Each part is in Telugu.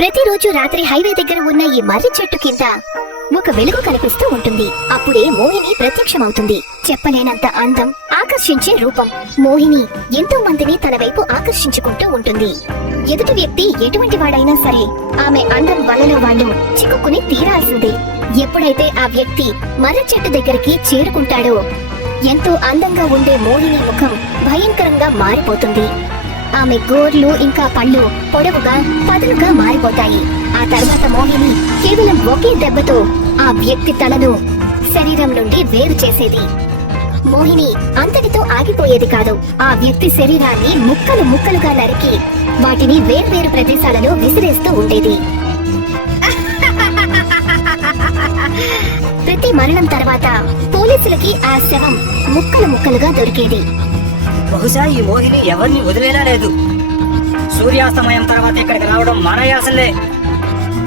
ప్రతిరోజు రాత్రి హైవే దగ్గర ఉన్న ఈ మర్రి చెట్టు కింద ఒక వెలుగు కనిపిస్తూ ఉంటుంది. అప్పుడే మోహిని ప్రత్యక్షమవుతుంది. చెప్పలేనంత అందం, ఆకర్షించే రూపం. మోహిని ఎంతో మందిని తన వైపు ఆకర్షించుకుంటూ ఉంటుంది. ఎదుటి వ్యక్తి ఎటువంటి వాడైనా సరే ఆమె అందం వలలో వాళ్ళు చిక్కుకుని తీరాల్సిందే. ఎప్పుడైతే ఆ వ్యక్తి మర్రి చెట్టు దగ్గరికి చేరుకుంటాడో ఎంతో అందంగా ఉండే మోహిని ముఖం భయంకరంగా మారిపోతుంది. ఆమె గోర్లు ఇంకా పళ్ళు పొడవుగా పదులుగా మారిపోతాయి. ఆ తర్వాత మోహిని కేవలం ఒకే దెబ్బతో ఆ వ్యక్తి తలను శరీరం నుండి వేరు చేసేది. మోహిని అంతటితో ఆగిపోయేది కాదు. ఆ వ్యక్తి శరీరాన్ని ముక్కలు ముక్కలుగా నరికి వాటిని వేర్వేరు ప్రదేశాలలో విసిరేస్తూ ఉండేది. ప్రతి మరణం తర్వాత పోలీసులకి ఆ శవం ముక్కలు ముక్కలుగా దొరికేది. బహుశా ఈ మోహిని ఎవరిని వదిలేలా లేదు. సూర్యాస్తమయం తర్వాత ఇక్కడికి రావడం మానేయాల్సిందే.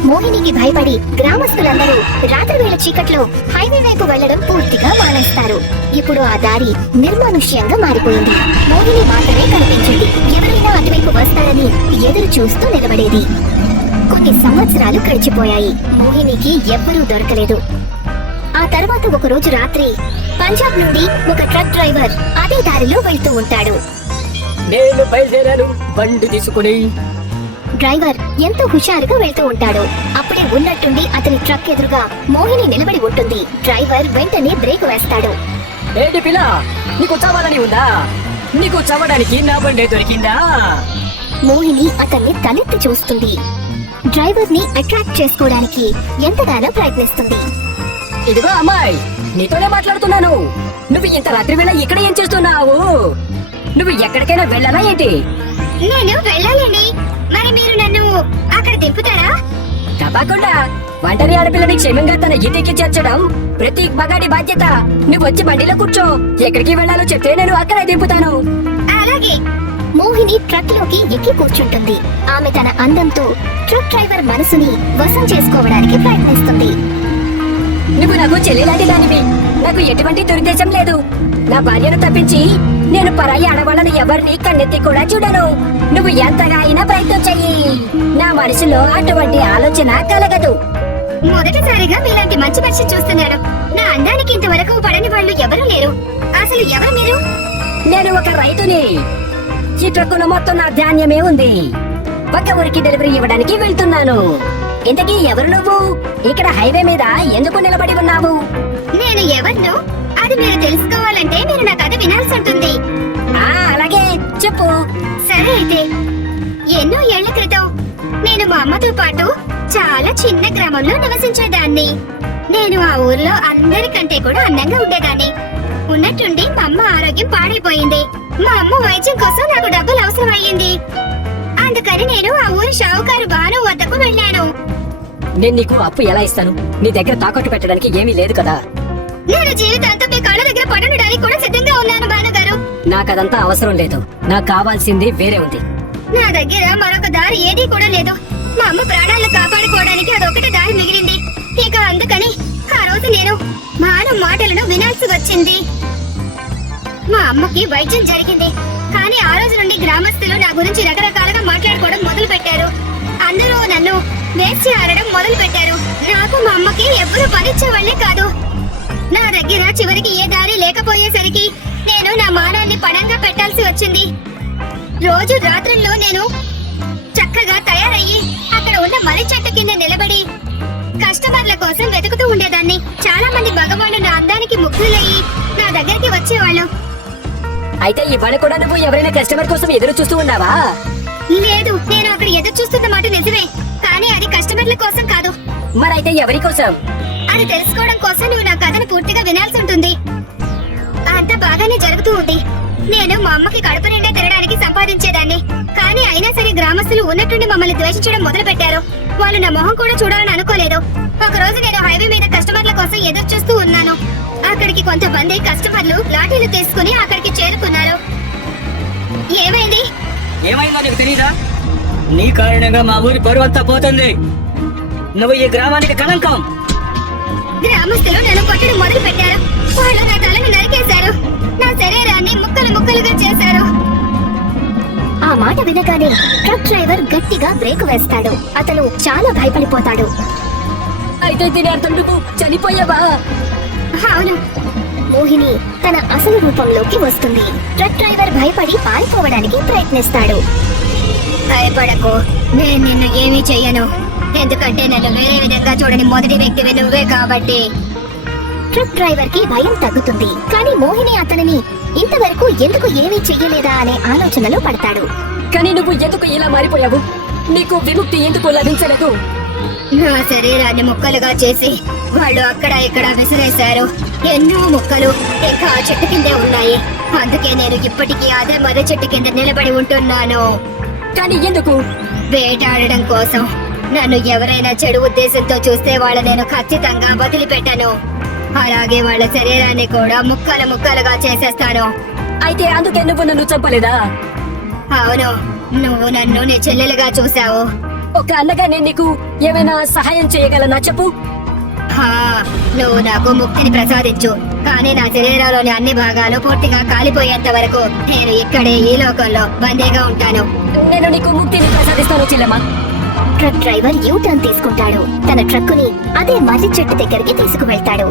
మోహినికి భయపడి గ్రామస్తులందరూ రాత్రి వేళ చీకట్లో హైవే వైపు వెళ్లడం పూర్తిగా మానేస్తారు. ఇప్పుడు ఆ దారి నిర్మానుష్యంగా మారిపోయింది. మోహిని మాత్రమే కనిపించింది. ఎవరైనా అటువైపు వస్తారని ఎదురు చూస్తూ నిలబడేది. కొన్ని సంవత్సరాలు గడిచిపోయాయి. మోహినికి ఎవ్వరూ దొరకలేదు. ఆ తర్వాత ఒక రోజు రాత్రి పంజాబ్ నుండి ఒక ట్రక్ డ్రైవర్ అదే దారిలో వెళ్తూ ఉంటాడు. నేను బయలుదేరాను బండి తీసుకుని. డ్రైవర్ ఎంతో హుషారుగా వెళ్తూ ఉంటాడు. అప్పుడే ఉన్నట్టుండి అతని ట్రక్ ఎదురుగా మోహిని నిలబడి ఉంటుంది. డ్రైవర్ వెంటనే బ్రేక్ వేస్తాడు. ఏంటి పిల్ల, నీకు చావాలని ఉందా? నీకు చావడానికి నా బండి దొరికిందా? మోహిని అతన్ని తలెత్తి చూస్తుంది. డ్రైవర్ ని అట్రాక్ట్ చేసుకోవడానికి ఎంతగానో ప్రయత్నిస్తుంది. ఇదిగో అమ్మాయి, నీతోనే మాట్లాడుతున్నాను. నువ్వు ఇంత రాత్రి వేళ ఇక్కడ ఏం చేస్తున్నావు? నువ్వు ఎక్కడికైనా వెళ్ళాలా ఏంటి? నేను వెళ్ళాలండి. మరి మీరు నన్ను అక్కడ దింపుతారా? తప్పకుండా. ఒంటరి ఆడపిల్లని క్షేమంగా తన ఇంటికి చేర్చడం ప్రతి మగాడి బాధ్యత. నువ్వు వచ్చి బండిలో కూర్చో. ఎక్కడికి వెళ్ళాలో చెప్తే నేను అక్కడే దింపుతాను. అలాగే. మోహిని ట్రక్ లోకి ఎక్కి కూర్చుంటుంది. ఆమె తన అందంతో ట్రక్ డ్రైవర్ మనసుని వశం చేసుకోవడానికి ప్రయత్నిస్తుంది. నువ్వు నాకు చెల్లిలాంటి దానివి. నాకు ఎటువంటి దురుద్దేశం లేదు. నా భార్యను తప్పించి నేను పరాయి ఆడవాళ్ళని ఎవరిని కన్నెత్తి కూడా చూడను. నువ్వు ఎంతగా అయినా ప్రయత్నం చెయ్యి. నా మనసులో అటువంటి ఆలోచన కలగదు. మొదటిసారిగా మీలాంటి మంచి మనిషి చూస్తున్నాడు. నా అందానికి ఇంతవరకు పడని వాళ్ళు ఎవరూ లేరు. అసలు ఎవరు మీరు? నేను ఒక రైతుని. ఈ ట్రక్కులో మొత్తం నా ధాన్యమే ఉంది. పక్క ఊరికి డెలివరీ ఇవ్వడానికి వెళ్తున్నాను. ఇంతకీ ఎవరు నువ్వు? ఇక్కడ హైవే మీద ఎందుకు నిలబడి ఉన్నావు? నేను ఎవరినో అది మీరు తెలుసుకోవాలంటే మీరు నా కథ వినాల్సి ఉంటుంది. అలాగే చెప్పు. సరే అయితే, ఎన్నో ఏళ్ల క్రితం నేను మా అమ్మతో పాటు చాలా చిన్న గ్రామంలో నివసించేదాన్ని. నేను ఆ ఊర్లో అందరికంటే కూడా అందంగా ఉండేదాన్ని. ఉన్నట్టుండి మా అమ్మ ఆరోగ్యం పాడైపోయింది. మా అమ్మ వైద్యం కోసం నాకు డబ్బులు అవసరం అయ్యింది. అందుకని నేను ఆ ఊరి షావుకారు భాను వద్దకు వెళ్ళాను. నేను నీకు అప్పు ఎలా ఇస్తాను? నీ దగ్గర తాకట్టు పెట్టడానికి ఏమీ లేదు కదా. నేను జీవితాంతం మీ కాళ్ళ దగ్గర పడడానికి కూడా సిద్ధంగా ఉన్నాను భానుగారు. నాకదంతా అవసరం లేదు. నాకు కావాల్సింది వేరే ఉంది. నా దగ్గర మరొక దారి ఏదీ కూడా లేదు. మా అమ్మ ప్రాణాలను కాపాడుకోవడానికి అదొకటి దారి మిగిలింది. ఇక అందుకని ఆ రోజు నేను భాను మాటలను వినాల్సి వచ్చింది. మా అమ్మకి వైద్యం జరిగింది. కానీ ఆ రోజు నుండి గ్రామస్తులు నా గురించి రకరకాలుగా మాట్లాడుకోవడం మొదలు పెట్టారు. అందరూ నన్ను వేసి ఆడడం మొదలు పెట్టారు. నాకు మా అమ్మకి ఎవ్వరూ పనిచ్చేవాళ్లే కాదు. నా దగ్గర చివరికి ఏ దారి లేకపోయేసరికి నేను నా మానాన్ని పణంగా పెట్టాల్సి వచ్చింది. రోజు రాత్రుల్లో నేను చక్కగా తయారయ్యి అక్కడ ఉన్న మర్రి చెట్టు కింద నిలబడి కస్టమర్ల కోసం వెతుకుతూ ఉండేదాన్ని. చాలా మంది మగవాళ్ళు నా అందానికి ముగ్ధులయ్యి నా దగ్గరికి వచ్చేవాళ్ళు. అయితే ఇవాళ కూడా నువ్వు ఎవరైనా కస్టమర్ కోసం ఎదురు చూస్తూ ఉన్నావా? లేదు, నేను అక్కడ ఎదురు చూస్తున్న మాట నిజమే, కానీ అది కస్టమర్ల కోసం కాదు. మరైతే ఎవరి కోసం? అది తెలుసుకోవడం కోసం నువ్వు నా కథను పూర్తిగా వినాల్సి ఉంటుంది. అంత బాగానే జరుగుతూ ఉంది. నేను మా అమ్మకి కడుపు నిండా తినడానికి సంపాదించేదాన్ని. కానీ అయినా సరే గ్రామస్తులు ఉన్నట్టుండి మమ్మల్ని ద్వేషించడం మొదలు పెట్టారు. వాళ్ళు నా మొహం కూడా చూడాలని అనుకోలేదు. ఒక రోజు నేను హైవే మీద కస్టమర్ల కోసం ఎదురు చూస్తూ ఉన్నాను. అక్కడికి కొంతమంది కస్టమర్లు లాఠీలు తీసుకుని అక్కడికి చేరుకున్నారు. ఏమైంది? ఏమైందో నీకు తెలీదా? నీ కారణంగా మా ఊరి పరువు అంతా పోతుంది. నువ్వు ఈ గ్రామానికి కళంకం. గ్రామస్తులు నన్ను కొట్టడం మొదలు పెట్టారు. వాళ్ళు నా తలను నరికేశారు. నా శరీరాన్ని ముక్కలు ముక్కలుగా చేశారు. ఆ మాట వినగానే ట్రక్ డ్రైవర్ గట్టిగా బ్రేక్ వేస్తాడు. అతను చాలా భయపడిపోతాడు. అయితే దీని అర్థం నువ్వు చనిపోయావా? అవును. మోహిని తన అసలు రూపంలోకి వస్తుంది. ట్రక్ డ్రైవర్ భయపడి పారిపోవడానికి ప్రయత్నిస్తాడు. భయపడకు, నేను నిన్ను ఏమీ చెయ్యను. ఎందుకంటే నన్ను వేరే విధంగా చూడని మొదటి వ్యక్తివి నువ్వే కాబట్టి. ట్రక్ డ్రైవర్ కి భయం తగ్గుతుంది. కానీ మోహిని అతనిని ఇంతవరకు ఎందుకు ఏమీ చెయ్యలేదా అనే ఆలోచనలో పడతాడు. కానీ నువ్వు ఎందుకు ఇలా మారిపోయావు? నీకు విముక్తి ఎందుకు లభించలేదు? నా శరీరాన్ని ముక్కలుగా చేసి వాళ్ళు అక్కడ ఇక్కడ విసిరేశారు. ఎన్నో ముక్కలు ఇంకా ఆ చెట్టు కిందే ఉన్నాయి. అందుకే నేను ఇప్పటికీ అదే మర్రి చెట్టు కింద నిలబడి ఉంటున్నాను. కానీ ఎందుకు? వేటాడడం కోసం. నన్ను ఎవరైనా చెడు ఉద్దేశంతో చూస్తే వాళ్ళ నేను ఖచ్చితంగా వదిలిపెట్టను. అలాగే వాళ్ళ శరీరాన్ని కూడా ముక్కలు ముక్కలుగా చేసేస్తాను. అయితే అందుకే నువ్వు నన్ను చంపలేదా? అవును, నువ్వు నన్ను నీ చెల్లెలుగా చూసావు. ఒక అన్నగా నేను నీకు ఏమైనా సహాయం చేయగలనా చెప్పు? హా, నువ్వు నాకు ముక్తిని ప్రసాదించు. కానీ నా శరీరంలోని అన్ని భాగాలు పూర్తిగా కాలిపోయేంత వరకు నేను ఇక్కడే ఈ లోకంలో బందీగా ఉంటాను. నేను నీకు ముక్తిని ప్రసాదిస్తాను చెల్లెమ్మా. ట్రక్ డ్రైవర్ యూ టర్న్ తీసుకుంటాడు. తన ట్రక్కుని అదే మర్రి చెట్టు దగ్గరికి తీసుకువెళ్తాడు.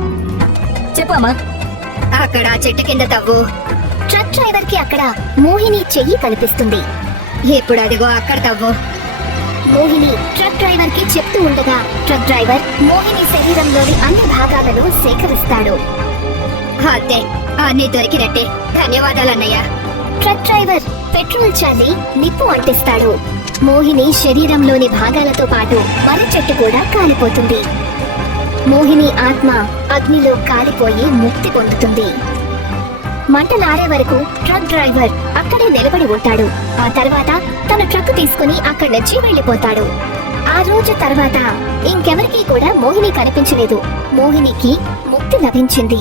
చెప్పమ్మా. అక్కడ చెట్టు కింద తవ్వు. ట్రక్ డ్రైవర్ కి అక్కడ మోహిని చెయ్యి కనిపిస్తుంది. ఇప్పుడు అదిగో అక్కడ తవ్వు. మోహిని ట్రక్ డ్రైవర్ కి చెప్తూ ఉండగా ట్రక్ డ్రైవర్ మోహిని శరీరంలోని అన్ని భాగాలను సేకరిస్తాడు. అంతే, అన్ని దొరికినట్టే. ధన్యవాదాలు అన్నయ్య. ట్రక్ డ్రైవర్ పెట్రోల్ చల్లి నిప్పు అంటిస్తాడు. మోహిని శరీరంలోని భాగాలతో పాటు మర్రి చెట్టు కూడా కాలిపోతుంది. మోహిని ఆత్మ అగ్నిలో కాలిపోయి ముక్తి పొందుతుంది. మంటలారే వరకు ట్రక్ డ్రైవర్ అక్కడే నిలబడి ఉంటాడు. ఆ తర్వాత తన ట్రక్ తీసుకుని అక్కడి నుంచి వెళ్లిపోతాడు. ఆ రోజు తర్వాత ఇంకెవరికీ కూడా మోహిని కనిపించలేదు. మోహినికి ముక్తి లభించింది.